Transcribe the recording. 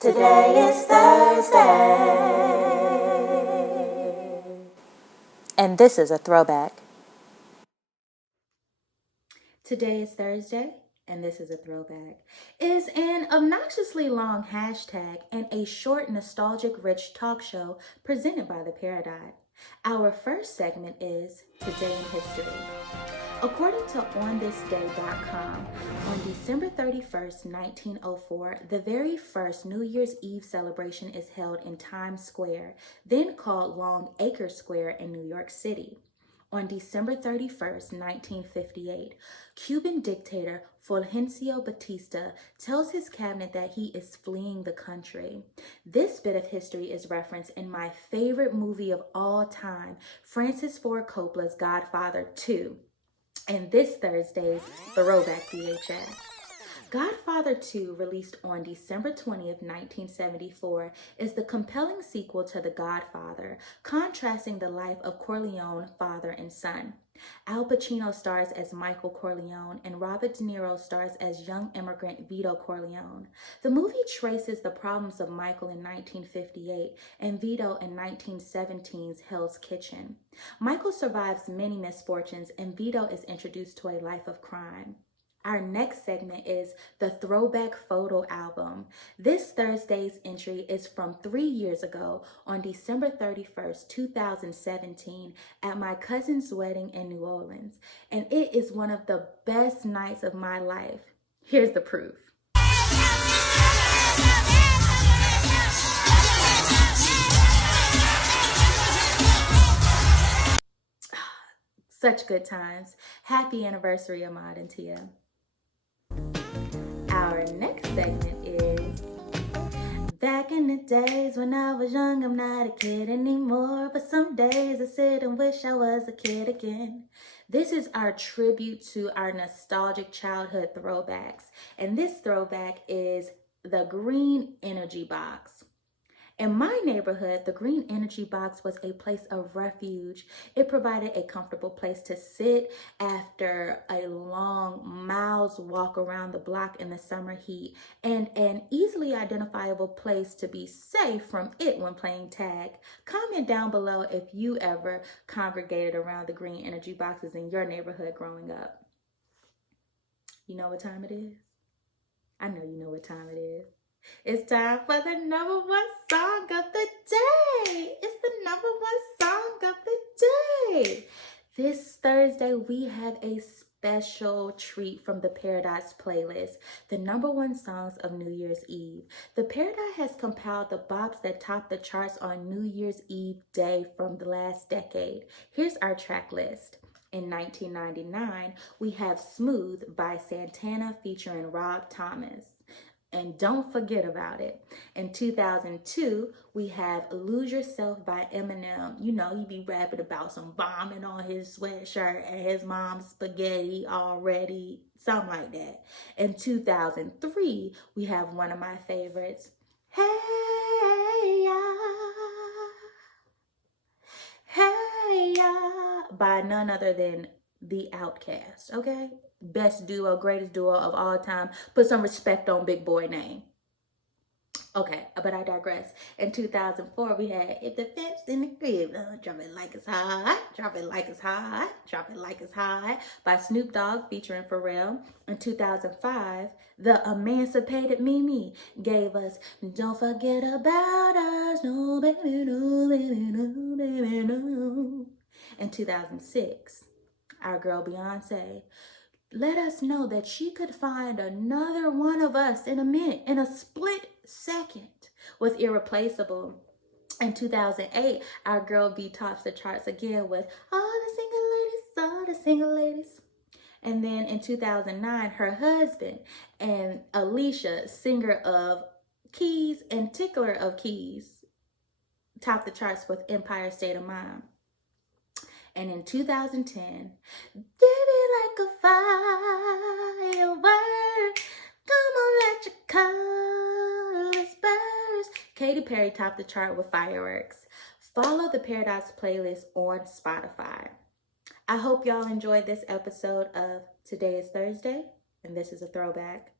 Today is Thursday. And this is a throwback. Today is Thursday, and this is a throwback. Is an obnoxiously long hashtag and a short, nostalgic, rich talk show presented by the Peridot. Our first segment is Today in History. According to onthisday.com, on December 31st, 1904, the very first New Year's Eve celebration is held in Times Square, then called Long Acre Square in New York City. On December 31st, 1958, Cuban dictator Fulgencio Batista tells his cabinet that he is fleeing the country. This bit of history is referenced in my favorite movie of all time, Francis Ford Coppola's Godfather II, and this Thursday's Throwback VHS. Godfather II, released on December 20th, 1974, is the compelling sequel to The Godfather, contrasting the life of Corleone, father and son. Al Pacino stars as Michael Corleone, and Robert De Niro stars as young immigrant Vito Corleone. The movie traces the problems of Michael in 1958 and Vito in 1917's Hell's Kitchen. Michael survives many misfortunes, and Vito is introduced to a life of crime. Our next segment is the Throwback Photo Album. This Thursday's entry is from 3 years ago on December 31st, 2017 at my cousin's wedding in New Orleans, and it is one of the best nights of my life. Here's the proof. Such good times. Happy anniversary, Ahmad and Tia. Our next segment is back in the days when I was young. I'm not a kid anymore, but some days I sit and wish I was a kid again. This is our tribute to our nostalgic childhood throwbacks, and this throwback is the Green Energy Box. In my neighborhood, the Green Energy Box was a place of refuge. It provided a comfortable place to sit after a long miles walk around the block in the summer heat, and an easily identifiable place to be safe from it when playing tag. Comment down below if you ever congregated around the Green Energy Boxes in your neighborhood growing up. You know what time it is? I know you know what time it is. It's time for the number one song of the day. It's the number one song of the day. This Thursday, we have a special treat from the Peridot's playlist, the number one songs of New Year's Eve. The Peridot has compiled the bops that top the charts on New Year's Eve day from the last decade. Here's our track list. In 1999, we have Smooth by Santana featuring Rob Thomas. And don't forget about it. In 2002, we have Lose Yourself by Eminem. You know, he be rapping about some bombing on his sweatshirt and his mom's spaghetti already, something like that. In 2003, we have one of my favorites, Hey Ya, Hey Ya, by none other than The Outkast, okay? Best duo, greatest duo of all time. Put some respect on Big Boy name. Okay, but I digress. In 2004, we had If the Fence in the Crib, Drop It Like It's Hot, Drop It Like It's Hot, Drop It Like It's Hot by Snoop Dogg featuring Pharrell. In 2005, the Emancipated Mimi gave us Don't Forget About Us, No Baby, No Baby, No Baby, No. In 2006, our girl Beyonce let us know that she could find another one of us in a minute, in a split second, with Irreplaceable. In 2008, our girl B tops the charts again with All the Single Ladies, All the Single Ladies. And then in 2009, her husband and Alicia, singer of Keys and Tickler of Keys, topped the charts with Empire State of Mind. And in 2010, Give It Like a Firework, Come On Let Your Colors Burst. Katy Perry topped the chart with Fireworks. Follow the Peridot's playlist on Spotify. I hope y'all enjoyed this episode of Today is Thursday, and this is a throwback.